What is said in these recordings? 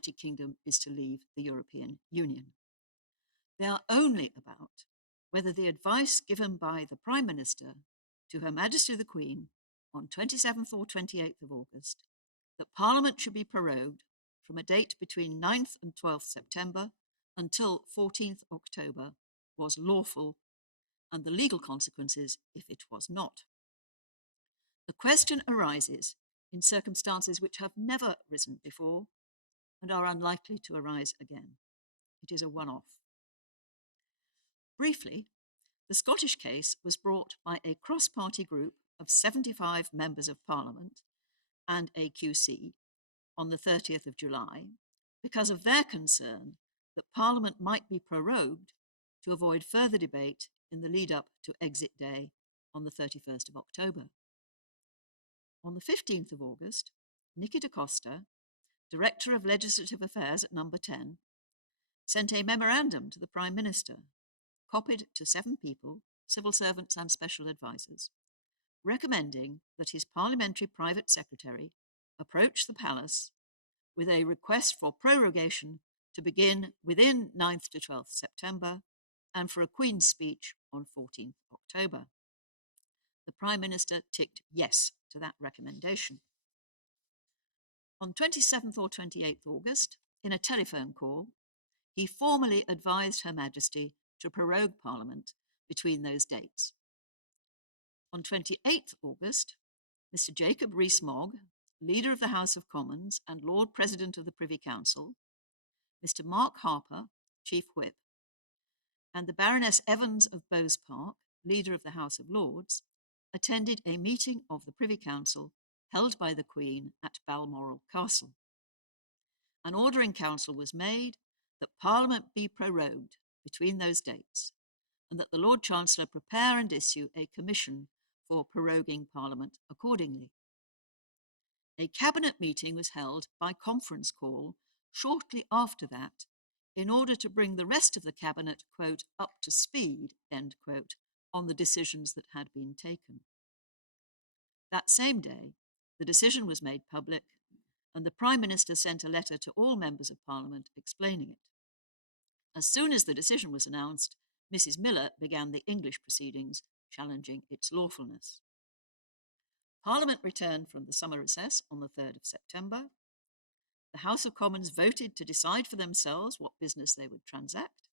United Kingdom is to leave the European Union. They are only about whether the advice given by the Prime Minister to Her Majesty the Queen on 27th or 28th of August that Parliament should be prorogued from a date between 9th and 12th September until 14th October was lawful, and the legal consequences if it was not. The question arises in circumstances which have never risen before and are unlikely to arise again. It is a one-off. Briefly, the Scottish case was brought by a cross-party group of 75 members of Parliament and AQC on the 30th of July because of their concern that Parliament might be prorogued to avoid further debate in the lead-up to Exit Day on the 31st of October. On the 15th of August, Nicky da Costa, Director of Legislative Affairs at Number 10, sent a memorandum to the Prime Minister, copied to 7 people, civil servants and special advisers, recommending that his parliamentary private secretary approach the palace with a request for prorogation to begin within 9th to 12th September and for a Queen's speech on 14th October. The Prime Minister ticked yes to that recommendation. On 27th or 28th August, in a telephone call, he formally advised Her Majesty to prorogue Parliament between those dates. On 28th August, Mr. Jacob Rees-Mogg, Leader of the House of Commons and Lord President of the Privy Council, Mr. Mark Harper, Chief Whip, and the Baroness Evans of Bowes Park, Leader of the House of Lords, attended a meeting of the Privy Council held by the Queen at Balmoral Castle. An order in council was made that Parliament be prorogued between those dates, and that the Lord Chancellor prepare and issue a commission for proroguing Parliament accordingly. A cabinet meeting was held by conference call shortly after that in order to bring the rest of the cabinet, quote, up to speed, end quote, on the decisions that had been taken. That same day, the decision was made public, and the Prime Minister sent a letter to all members of Parliament explaining it. As soon as the decision was announced, Mrs. Miller began the English proceedings challenging its lawfulness. Parliament returned from the summer recess on the 3rd of September. The House of Commons voted to decide for themselves what business they would transact.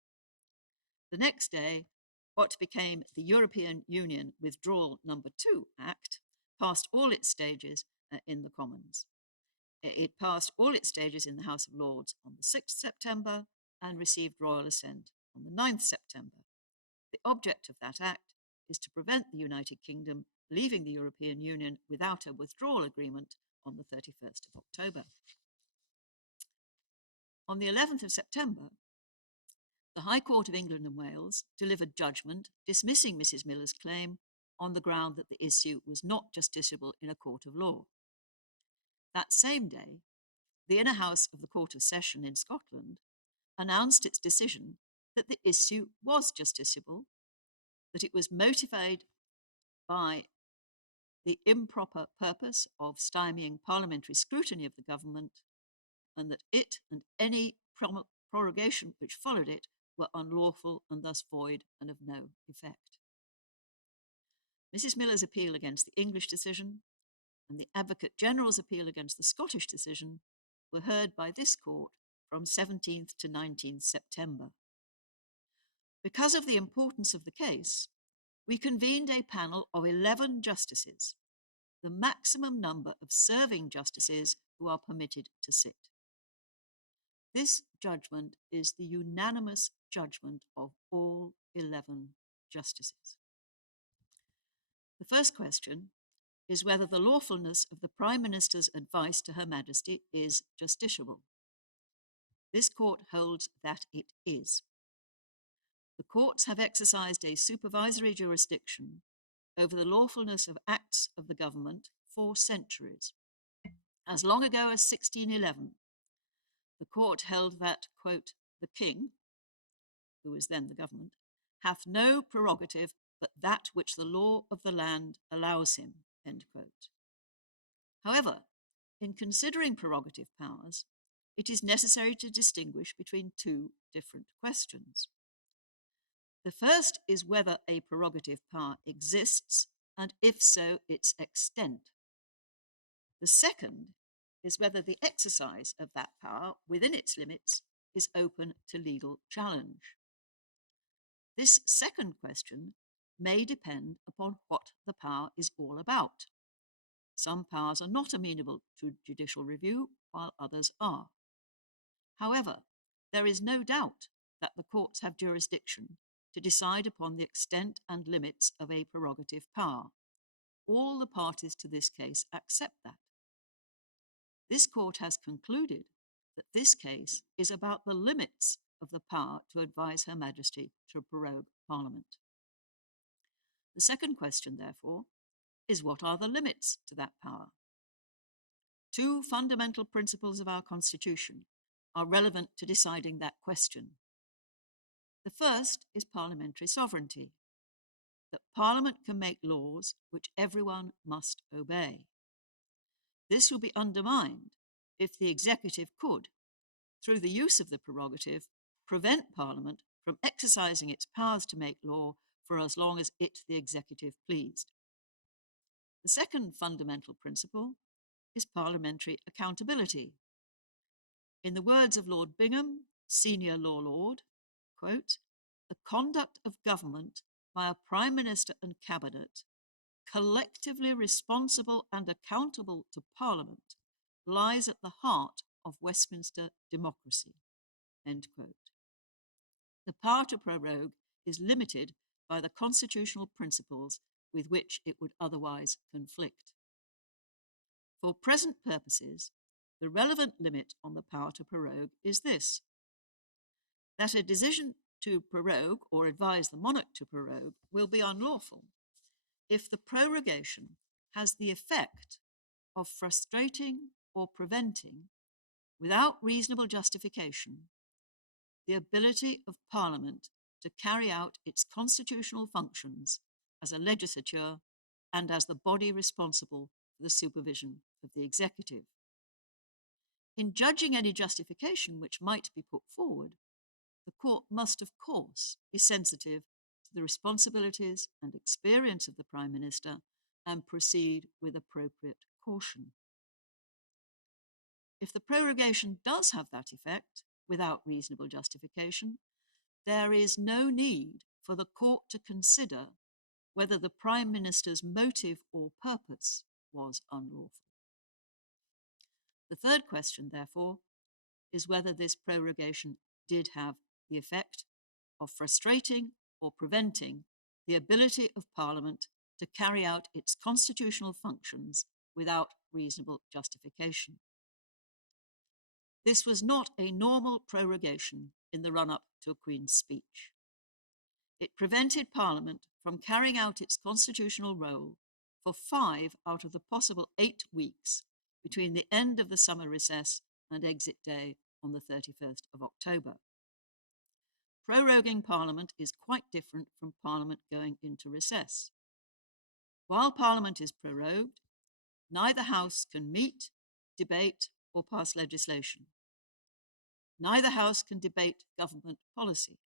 The next day, what became the European Union Withdrawal No. 2 Act passed all its stages in the Commons. It passed all its stages in the House of Lords on the 6th September and received royal assent on the 9th September. The object of that act is to prevent the United Kingdom leaving the European Union without a withdrawal agreement on the 31st of October. On the 11th of September, the High Court of England and Wales delivered judgment dismissing Mrs. Miller's claim on the ground that the issue was not justiciable in a court of law. That same day, the Inner House of the Court of Session in Scotland announced its decision that the issue was justiciable, that it was motivated by the improper purpose of stymieing parliamentary scrutiny of the government, and that it and any prorogation which followed it were unlawful and thus void and of no effect. Mrs. Miller's appeal against the English decision and the Advocate General's appeal against the Scottish decision were heard by this court from 17th to 19th September. Because of the importance of the case, we convened a panel of 11 justices, the maximum number of serving justices who are permitted to sit. This judgment is the unanimous judgment of all 11 justices. The first question is whether the lawfulness of the Prime Minister's advice to Her Majesty is justiciable. This court holds that it is. The courts have exercised a supervisory jurisdiction over the lawfulness of acts of the government for centuries. As long ago as 1611, the court held that, quote, the king, who was then the government, hath no prerogative but that which the law of the land allows him, end quote. However, in considering prerogative powers, it is necessary to distinguish between two different questions. The first is whether a prerogative power exists, and if so, its extent. The second is whether the exercise of that power within its limits is open to legal challenge. This second question may depend upon what the power is all about. Some powers are not amenable to judicial review, while others are. However, there is no doubt that the courts have jurisdiction to decide upon the extent and limits of a prerogative power. All the parties to this case accept that. This court has concluded that this case is about the limits of the power to advise Her Majesty to prorogue Parliament. The second question, therefore, is what are the limits to that power? Two fundamental principles of our Constitution are relevant to deciding that question. The first is parliamentary sovereignty, that Parliament can make laws which everyone must obey. This will be undermined if the executive could, through the use of the prerogative, prevent Parliament from exercising its powers to make law for as long as it, the executive, pleased. The second fundamental principle is parliamentary accountability. In the words of Lord Bingham, senior law lord, quote, "The conduct of government by a Prime Minister and Cabinet, collectively responsible and accountable to Parliament, lies at the heart of Westminster democracy." End quote. The power to prorogue is limited by the constitutional principles with which it would otherwise conflict. For present purposes, the relevant limit on the power to prorogue is this: that a decision to prorogue or advise the monarch to prorogue will be unlawful if the prorogation has the effect of frustrating or preventing, without reasonable justification, the ability of Parliament to carry out its constitutional functions as a legislature and as the body responsible for the supervision of the executive. In judging any justification which might be put forward, the court must, of course, be sensitive to the responsibilities and experience of the Prime Minister and proceed with appropriate caution. If the prorogation does have that effect, without reasonable justification, there is no need for the court to consider whether the Prime Minister's motive or purpose was unlawful. The third question, therefore, is whether this prorogation did have the effect of frustrating or preventing the ability of Parliament to carry out its constitutional functions without reasonable justification. This was not a normal prorogation in the run-up to a Queen's speech. It prevented Parliament from carrying out its constitutional role for 5 out of the possible 8 weeks between the end of the summer recess and exit day on the 31st of October. Proroguing Parliament is quite different from Parliament going into recess. While Parliament is prorogued, neither House can meet, debate, or pass legislation. Neither House can debate government policy,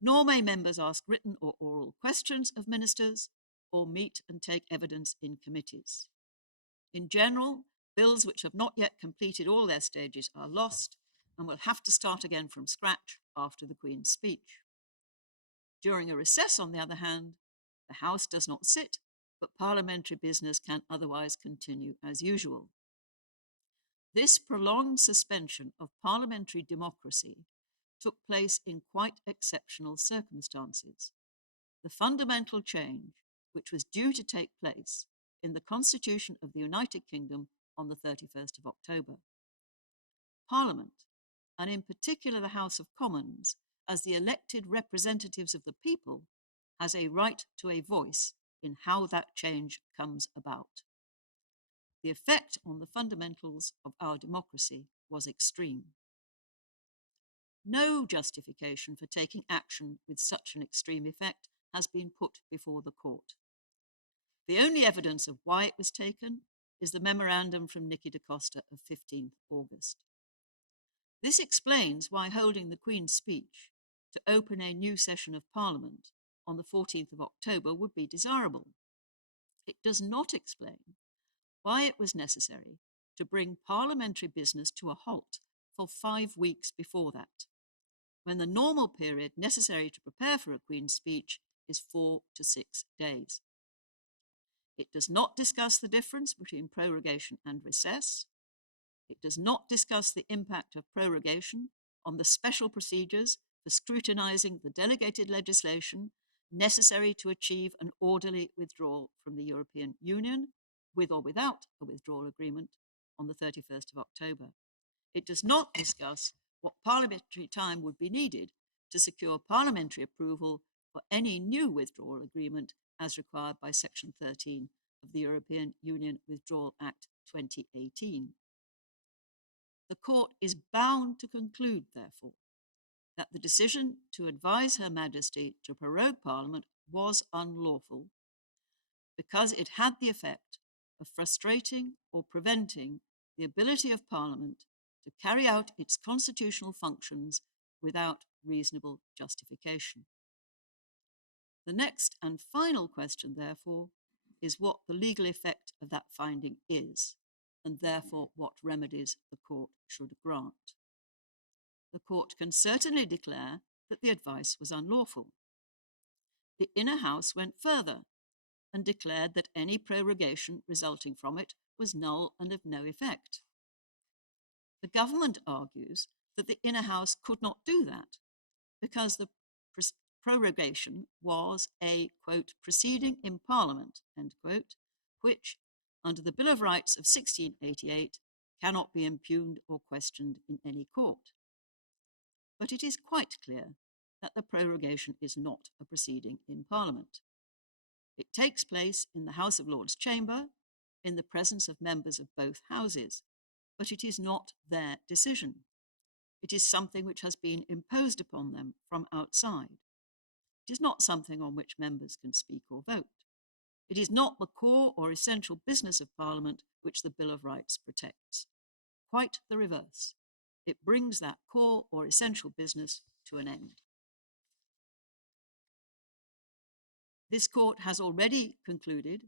nor may members ask written or oral questions of ministers or meet and take evidence in committees. In general, bills which have not yet completed all their stages are lost and will have to start again from scratch after the Queen's speech. During a recess, on the other hand, the House does not sit, but parliamentary business can otherwise continue as usual. This prolonged suspension of parliamentary democracy took place in quite exceptional circumstances. The fundamental change which was due to take place in the Constitution of the United Kingdom on the 31st of October. Parliament, and in particular the House of Commons, as the elected representatives of the people, has a right to a voice in how that change comes about. The effect on the fundamentals of our democracy was extreme. No justification for taking action with such an extreme effect has been put before the court. The only evidence of why it was taken is the memorandum from Nicky da Costa of 15th August. This explains why holding the Queen's speech to open a new session of Parliament on the 14th of October would be desirable. It does not explain why it was necessary to bring parliamentary business to a halt for 5 weeks before that, when the normal period necessary to prepare for a Queen's speech is 4 to 6 days. It does not discuss the difference between prorogation and recess. It does not discuss the impact of prorogation on the special procedures for scrutinising the delegated legislation necessary to achieve an orderly withdrawal from the European Union, with or without a withdrawal agreement, on the 31st of October. It does not discuss what parliamentary time would be needed to secure parliamentary approval for any new withdrawal agreement as required by Section 13 of the European Union Withdrawal Act 2018. The Court is bound to conclude, therefore, that the decision to advise Her Majesty to prorogue Parliament was unlawful because it had the effect of frustrating or preventing the ability of Parliament to carry out its constitutional functions without reasonable justification. The next and final question, therefore, is what the legal effect of that finding is, and therefore what remedies the Court should grant. The Court can certainly declare that the advice was unlawful. The Inner House went further and declared that any prorogation resulting from it was null and of no effect. The government argues that the Inner House could not do that because the prorogation was a, quote, proceeding in Parliament, end quote, which, under the Bill of Rights of 1688, cannot be impugned or questioned in any court. But it is quite clear that the prorogation is not a proceeding in Parliament. It takes place in the House of Lords chamber, in the presence of members of both houses, but it is not their decision. It is something which has been imposed upon them from outside. It is not something on which members can speak or vote. It is not the core or essential business of Parliament which the Bill of Rights protects. Quite the reverse. It brings that core or essential business to an end. This Court has already concluded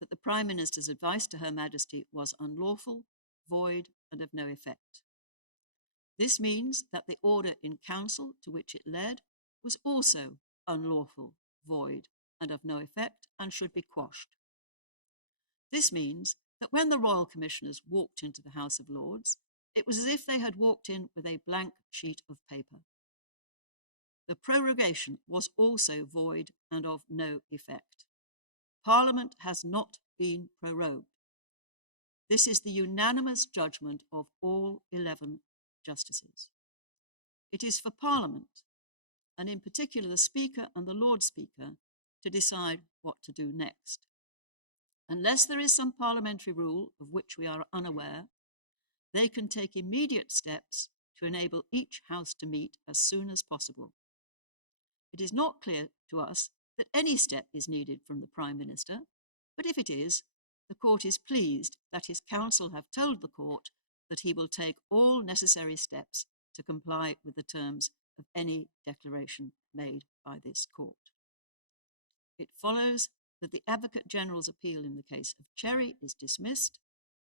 that the Prime Minister's advice to Her Majesty was unlawful, void, and of no effect. This means that the order in Council to which it led was also unlawful, void, and of no effect, and should be quashed. This means that when the Royal Commissioners walked into the House of Lords, it was as if they had walked in with a blank sheet of paper. The prorogation was also void and of no effect. Parliament has not been prorogued. This is the unanimous judgment of all 11 justices. It is for Parliament, and in particular the Speaker and the Lord Speaker, to decide what to do next. Unless there is some parliamentary rule of which we are unaware, they can take immediate steps to enable each House to meet as soon as possible. It is not clear to us that any step is needed from the Prime Minister, but if it is, the Court is pleased that his counsel have told the Court that he will take all necessary steps to comply with the terms of any declaration made by this Court. It follows that the Advocate General's appeal in the case of Cherry is dismissed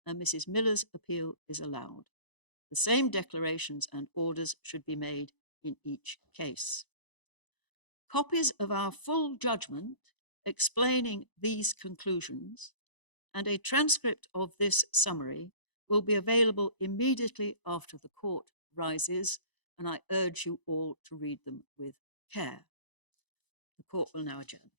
and Mrs. Miller's appeal is allowed. The same declarations and orders should be made in each case. Copies of our full judgment explaining these conclusions and a transcript of this summary will be available immediately after the Court rises, and I urge you all to read them with care. The Court will now adjourn.